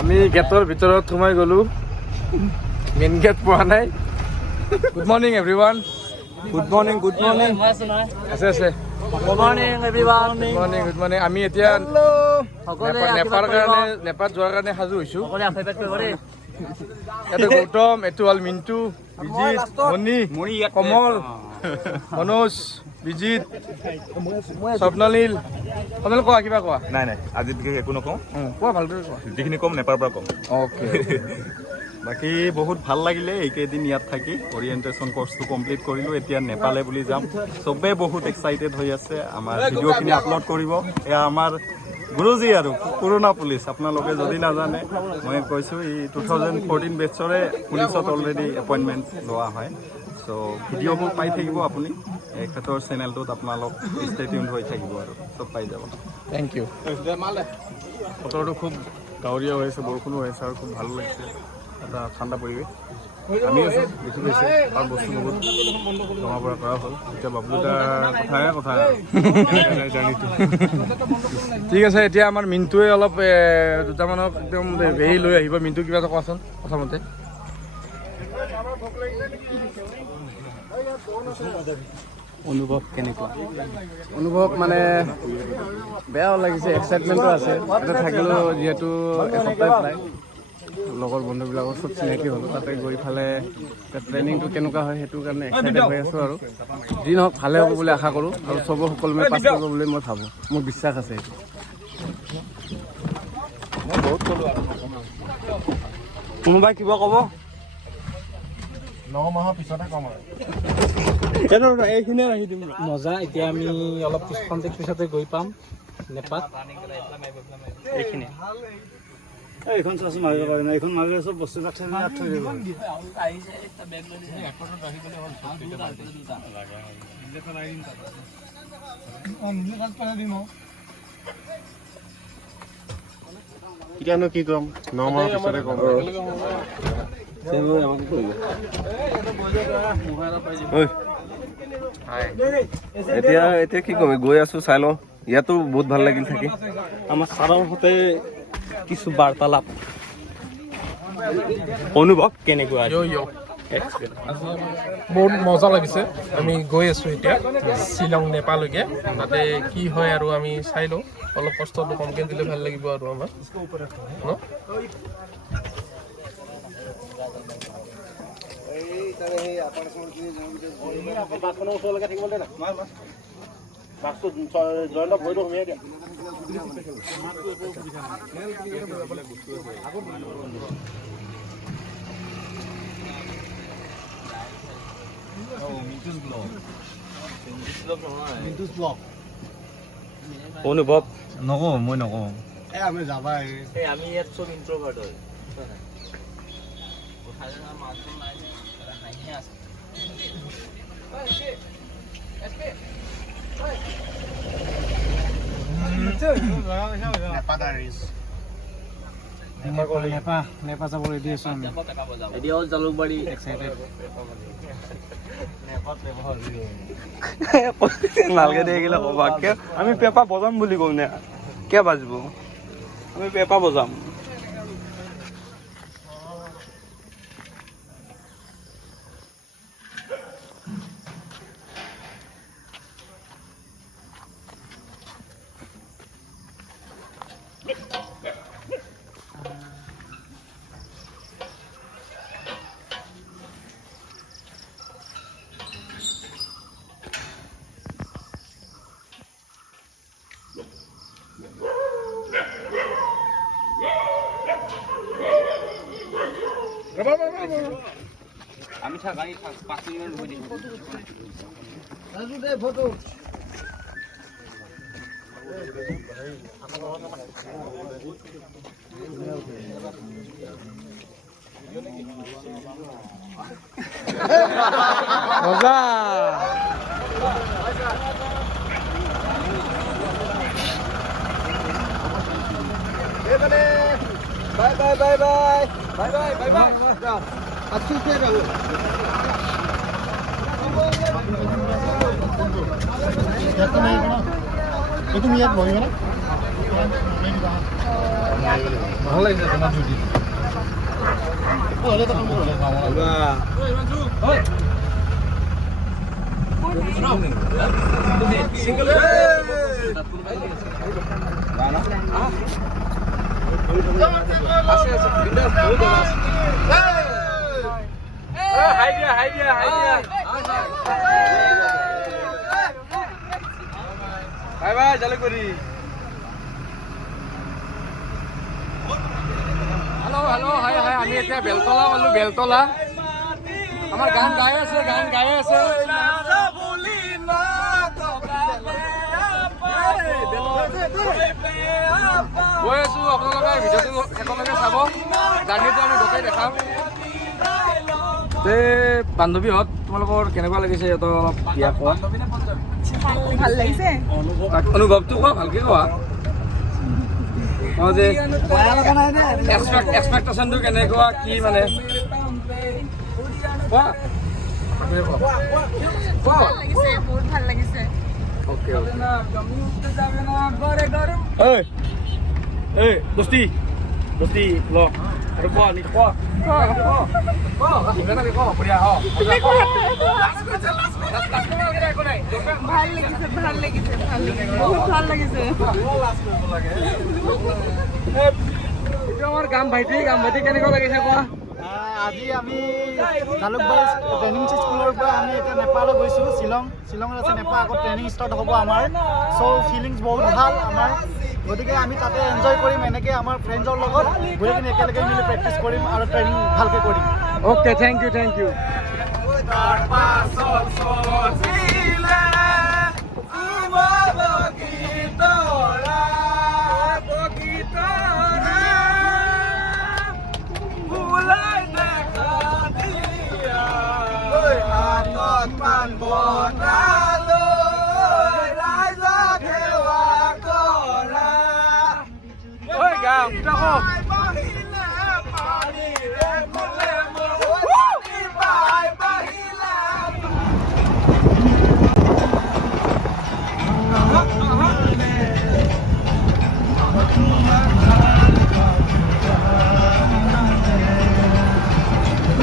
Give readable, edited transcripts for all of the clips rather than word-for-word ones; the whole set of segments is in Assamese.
আমি গেটৰ ভিতৰত সোমাই গ'লো মেইন গেট পোৱা নাই good morning everyone good morning আছে আছে good morning everyone good morning আমি এতিয়া নেপাল যোৱাৰ কাৰণে সাজু হৈছোঁ এইটো গৌতম এইটো হ'ল মিণ্টু বিজিত মণি কমল মনোজ বিজিত স্বপ্নলীল আপোনালোক কোৱা কিবা কোৱা নাই আজি একো নকওঁ কোৱা ভালদৰে কোৱা যিখিনি ক'ম নেপালৰ পৰা ক'ম অ'কে বাকী বহুত ভাল লাগিলে এইকেইদিন ইয়াত থাকি অৰিয়েণ্টেশ্যন কোৰ্চটো কমপ্লিট কৰিলোঁ এতিয়া নেপালে বুলি যাম চবেই বহুত এক্সাইটেড হৈ আছে আমাৰ ভিডিঅ'খিনি আপলোড কৰিব এয়া আমাৰ গুৰুজী আৰু পুৰণা পুলিচ আপোনালোকে যদি নাজানে মই কৈছোঁ এই 2014 বেটছৰে পুলিচত অলৰেডি এপইণ্টমেণ্ট লোৱা হয় চ' ভিডিঅ'বোৰ পাই থাকিব আপুনি এখেতৰ চেনেলটোত আপোনালোক ষ্টে টিউন হৈ থাকিব আৰু চব পাই যাব থেংক ইউ বতৰটো খুব ডাৱৰীয়া হৈ আছে বৰষুণো হৈ আছে আৰু খুব ভাল লাগিছে এটা ঠাণ্ডা পৰিৱেশ আমি আছোঁ দেখি পাইছে তাৰ বস্তু বহুত জমা পৰা কৰা হ'ল এতিয়া বাবুদাৰ কথা জাৰ্ণিটো ঠিক আছে এতিয়া আমাৰ মিণ্টুৱে অলপ দুটামানক একদম হেৰি লৈ আহিব মিণ্টু কিবা এটা কোৱাচোন প্ৰথমতে অনুভৱ কেনেকুৱা অনুভৱ মানে বেয়াও লাগিছে এক্সাইটমেণ্টো আছে তাতে থাকিলেও যিহেতু এসপ্তাহ প্ৰায় লগৰ বন্ধুবিলাকৰ চব চিনাকি হ'লোঁ তাতে গৈ ফালে ট্ৰেইনিংটো কেনেকুৱা হয় সেইটো কাৰণে এক্সাইটেড হৈ আছোঁ আৰু যি নহওক ভালে হ'ব বুলি আশা কৰোঁ আৰু চবৰ সকলোৱে পাছ কৰিব বুলি মই ভাবোঁ মোৰ বিশ্বাস আছে সেইটো মই বহুত ক'লোঁ আৰু কোনোবাই কিবা ক'ব 9 মাহৰ পিছতে ক'ম আৰু এইখিনিয়ে ৰাখি দিম মজা এতিয়া আমি অলপ পিছতে গৈ পাম নেপাল এইখিনি এইখন চাচোন মাৰিব পাৰি না এইখন মাৰিলে চব বস্তুবিলাক থৈ দিব এতিয়ানো কি ক'ম 9 মাহৰ পিছতে ক'ম এতিয়া কি ক'ম গৈ আছোঁ চাই লওঁ ইয়াতো বহুত ভাল লাগিল থাকি আমাৰ ছাৰৰ সৈতে কিছু বাৰ্তালাপ অনুভৱ কেনেকুৱা বহুত মজা লাগিছে আমি গৈ আছোঁ এতিয়া শ্বিলং নেপাললৈকে তাতে কি হয় আৰু আমি চাই লওঁ অলপ কষ্টটো কমকৈ দিলে ভাল লাগিব আৰু আমাৰ ন অনুভৱ নকওঁ মই নকওঁ আমি যাবা আমি ইয়াত চব ইন্ট্ৰভাৰ্ট হয় নেপা যাব ৰেডি আছোঁ আমি এতিয়া হ'ল জালুকবাৰী নালকে দিয়ে গেলে ক'বা আমি পেপা বজাম বুলি কওঁ নে কিয় বাজিব আমি পেপা বজাম আমি থাক 5 মিনিট বহি দিম ৰাজু দে ফটো মজা bye bye bye bye bye bye bye bye अच्छी से रहो তুমি ইয়াত বহিবা না ভাল লাগিছে তোমাৰ জুতি bye bye Jalukbari hello' hello' হাই হাই আমি এতিয়া বেলতলা পালো বেলতলা আমাৰ গান গাই আছে গৈ আছো আপোনালোকে ভিডিঅ'টো শেষলৈকে চাব জাৰ্ণিটো আমি গোটেই দেখাম বান্ধৱীহঁত তোমালোকৰ কেনেকুৱা লাগিছে সিহঁতৰ অলপ বিয়া কোৱা ভাল লাগিছে অনুভৱটো কোৱা ভালকে কোৱা যে এক্সপেক্টেশ্যনটো কেনেকুৱা কি মানে কোৱা ভাল লাগিছে বহুত ভাল লাগিছে অ'কে এই দোস্তি ল আৰু কোৱা নি কোৱা ভাল লাগিছে বহুত ভাল লাগিছে আমাৰ গাম ভাইটি কেনেকুৱা লাগিছে কোৱা আজি আমি জালুকবাৰী ট্ৰেইনিং স্কুলৰ পৰা আমি এতিয়া নেপাললৈ গৈছোঁ শ্বিলঙত আছে নেপাল আকৌ ট্ৰেইনিং ষ্টাৰ্ট হ'ব আমাৰ চ' ফিলিংছ বহুত ভাল আমাৰ গতিকে আমি তাতে এনজয় কৰিম এনেকৈ আমাৰ ফ্ৰেণ্ডছৰ লগত গোটেইখিনি একেলগে মিলি প্ৰেক্টিছ কৰিম আৰু ট্ৰেইনিং ভালকৈ কৰিম অ'কে থেংক ইউ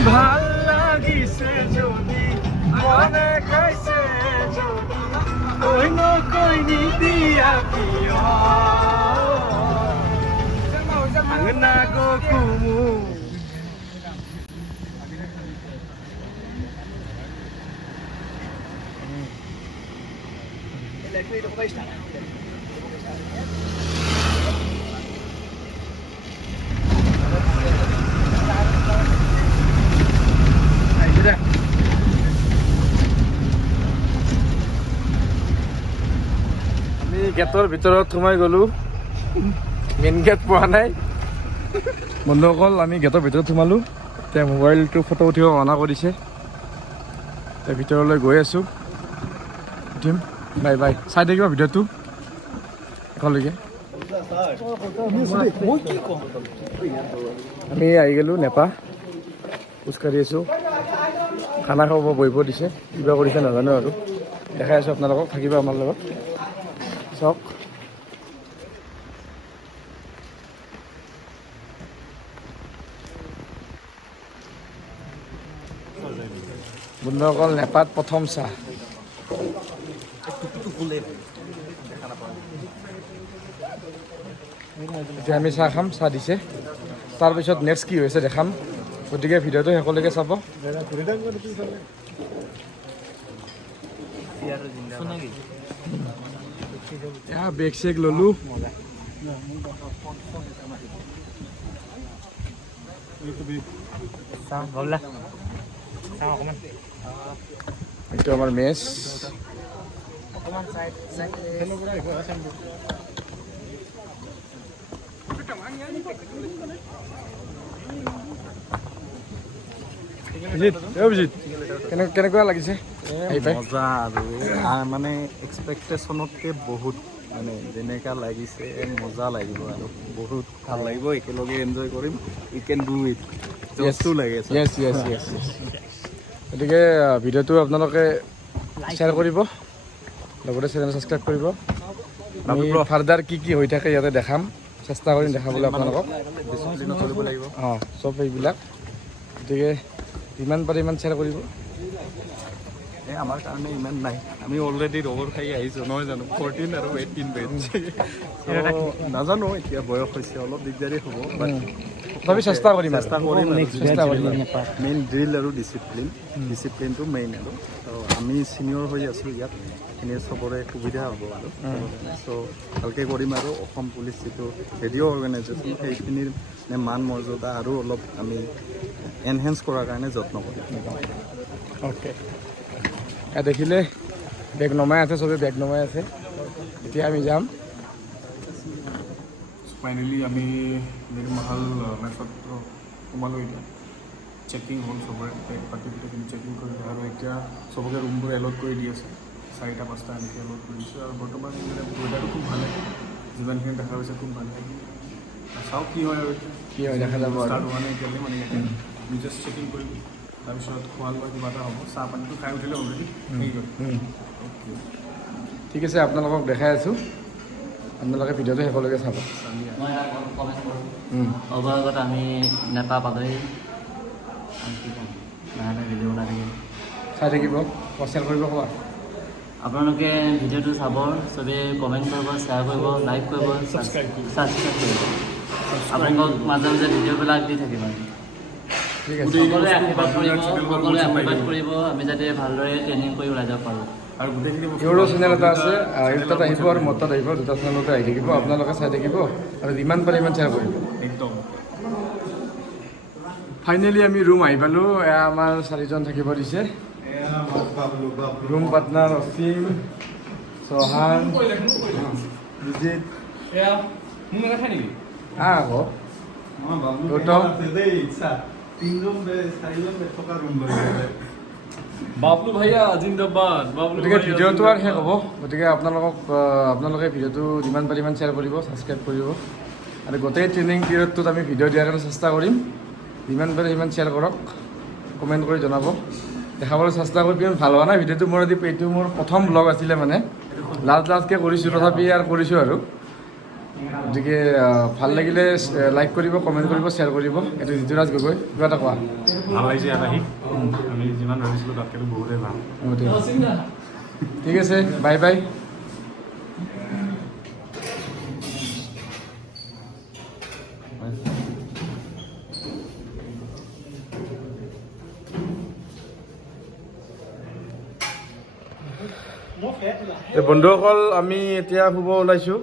ভাল লাগিছে যদি মনে খাইছে যদি কৈ নিদিয়া কিয় ভাঙনা গো কুমু আমি গেটৰ ভিতৰত সোমাই গ'লো মেইন গেট পোৱা নাই বন্ধুসকল আমি গেটৰ ভিতৰত সোমালোঁ এতিয়া মোবাইলটো ফটো উঠিব মানা কৰিছে এতিয়া ভিতৰলৈ গৈ আছোঁ উঠিম বাই বাই চাই থাকিবা ভিডিঅ'টো একেলগে আমি আহি গ'লোঁ নেপা খোজকাঢ়ি আছোঁ খানা খাব বহিব দিছে কিবা কৰিছে নাজানো আৰু দেখাই আছোঁ আপোনালোকক থাকিবা আমাৰ লগত চাওক বন্ধুসকল নেপাত প্ৰথম চাহ এতিয়া আমি চাহ খাম চাহ দিছে তাৰপিছত নেক্সট কি হৈছে দেখাম গতিকে ভিডিঅ'টো শেষলৈকে চাব বেগ চেগ ল'লোঁ এইটো আমাৰ মেচ কেনেকুৱা লাগিছে মজা আৰু মানে এক্সপেক্টেশ্যনতকৈ বহুত মানে যেনেকুৱা লাগিছে মজা লাগিব আৰু বহুত ভাল লাগিব একেলগে এনজয় কৰিম উই কেন ডু ইট জবটো লাগে গতিকে ভিডিঅ'টো আপোনালোকে শ্বেয়াৰ কৰিব লগতে চেনেল ছাবস্ক্ৰাইব কৰিব আমি ফাৰ্দাৰ কি হৈ থাকে ইয়াতে দেখাম চেষ্টা কৰিম দেখাবলৈ আপোনালোকক। ডিচিপ্লিনত চলিব লাগিব। অঁ চব এইবিলাক, গতিকে যিমান পাৰে ইমান শ্বেয়াৰ কৰিব। আমাৰ কাৰণে ইমান নাই, আমি অলৰেডি ৰবৰ খাই আহিছোঁ নহয় জানো, 14 আৰু 18 বেচ। নাজানো এতিয়া বয়স হৈছে অলপ দিগদাৰী হ'ব, বাট তথাপি চেষ্টা কৰিম আৰু। চেষ্টা কৰিম আৰু। চেষ্টা কৰিম আৰু। মেইন ড্ৰিল আৰু ডিচিপ্লিনটো মেইন আৰু। ত' আমি চিনিয়ৰ হৈ আছোঁ ইয়াত, এনেই চবৰে সুবিধা হ'ব আৰু। চ' ভালকৈ কৰিম আৰু অসম পুলিচ যিটো ৰেডিঅ' অৰ্গেনাইজেশ্যন সেইখিনিৰ মান মৰ্যাদা আৰু অলপ আমি এনহেঞ্চ কৰাৰ কাৰণে যত্ন কৰিম। অ'কে, দেখিলে বেগ নমাই আছে, চবেই বেগ নমাই আছে। এতিয়া আমি যাম। ফাইনেলি আমি নিৰ্মাহাল মেচত সোমালোঁ। এতিয়া চেকিং হ'ল, চবৰে বেগ পাতি গোটেইখিনি চেকিং কৰিলে আৰু এতিয়া চবকে ৰুমবোৰ এলট কৰি দি আছে, 4-5টা এনেকৈ এলট কৰি দিছোঁ। আৰু বৰ্তমান ৱেডাৰটো খুব ভালে, যিমানখিনি দেখা হৈছে খুব ভাল লাগে। চাওঁ কি হয় আৰু কি হয় দেখা যাব আৰু। ষ্টাৰ্ট হোৱা নাই এতিয়ালৈ, মানে আমি জাষ্ট চেকিং কৰিম, তাৰপিছত খোৱা লোৱা কিবা এটা হ'ব। চাহ পানীটো খাই উঠিলে অলৰেডি ঠিক হয়। ঠিক আছে, আপোনালোকক দেখাই আছোঁ, আপোনালোকে ভিডিঅ'টো শেষলৈকে চাব। মই এটা কমেণ্ট কৰোঁ, অৱশেষত আমি নেপাল পালোহি। আমি কি ক'ম, লাহে ভিডিঅ' বনাই থাকিম, চাই থাকিব, শ্বেয়াৰ কৰিব কোৱা। আপোনালোকে ভিডিঅ'টো চাব, চবেই কমেণ্ট কৰিব, শ্বেয়াৰ কৰিব, লাইক কৰিব, ছাবস্ক্ৰাইব কৰিব। আপোনালোকক মাজে মাজে ভিডিঅ'বিলাক দি থাকিম আমি। ঠিক আছে, সকলোৱে আশীৰ্বাদ কৰিব, আমি যাতে ভালদৰে ট্ৰেইনিং কৰি ওলাই যাব পাৰোঁ। আৰু গোটেইখিনি বস্তু ইউৰো চেনেল এটা আছে, ইউৰোত আহিব আৰু মোৰ তাত আহিব, দুটা চেনেলতে আহি থাকিব। আপোনালোকে চাই থাকিব আৰু যিমান পাৰে ইমান শ্বেয়াৰ কৰিব। একদম ফাইনেলি আমি ৰুম আহি পালোঁ। এয়া আমাৰ 4জন থাকিব দিছে। ৰুম পাৰ্টনাৰ অসীম, চৌহান, বিজিত, আকৌ গৌতম। বাবলু ভাইয়া জিন্দাবাদ, বাবলু গতিকে ভিডিঅ'টো আৰু শেষ হ'ব। গতিকে আপোনালোকে ভিডিঅ'টো যিমান পাৰে ইমান শ্বেয়াৰ কৰিব, ছাবস্ক্ৰাইব কৰিব। আৰু গোটেই ট্ৰেইনিং পিৰিয়ডটোত আমি ভিডিঅ' দিয়াৰ কাৰণে চেষ্টা কৰিম। যিমান পাৰে সিমান শ্বেয়াৰ কৰক, কমেণ্ট কৰি জনাব, দেখাবলৈ চেষ্টা কৰিম। কিন্তু ভাল হোৱা নাই ভিডিঅ'টো। মোৰ এইটো মোৰ প্ৰথম ব্লগ আছিলে, মানে লাজকৈ কৰিছোঁ, তথাপি আৰু কৰিছোঁ আৰু। গতিকে ভাল লাগিলে লাইক কৰিব, কমেণ্ট কৰিব, শ্বেয়াৰ কৰিব। এইটো ঋতুৰাজ গগৈ, কিবা এটা কোৱা। ভাল লাগিছে ইয়াত আহি, আমি যিমান ভাবিছিলোঁ তাতকৈতো বহুতেই ভাল। ঠিক আছে, বাই বাই। বন্ধুসকল, আমি এতিয়া শুব ওলাইছোঁ।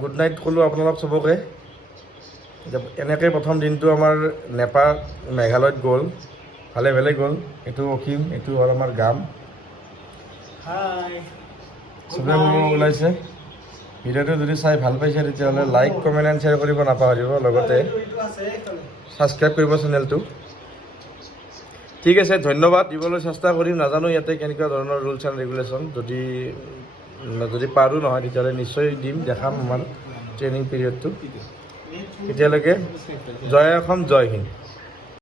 গুড নাইট ক'লোঁ আপোনালোক চবকে। এনেকৈ প্ৰথম দিনটো আমাৰ নেপাল মেঘালয়ত গ'ল, ভালে গ'ল। এইটো অসীম, এইটো হ'ল আমাৰ গাম। চবেই শুব ওলাইছে। ভিডিঅ'টো যদি চাই ভাল পাইছে তেতিয়াহ'লে লাইক, কমেণ্ট এণ্ড শ্বেয়াৰ কৰিব নাপাহৰিব, লগতে ছাবস্ক্ৰাইব কৰিব চেনেলটো। ঠিক আছে, ধন্যবাদ। দিবলৈ চেষ্টা কৰিম। নাজানো ইয়াতে কেনেকুৱা ধৰণৰ ৰুলছ এণ্ড ৰেগুলেশ্যন, যদি পাৰোঁ নহয় তেতিয়াহ'লে নিশ্চয় দিম, দেখাম আমাৰ ট্ৰেইনিং পিৰিয়ডটো। এতিয়ালৈকে জয় অসম, জয় হিন্দ।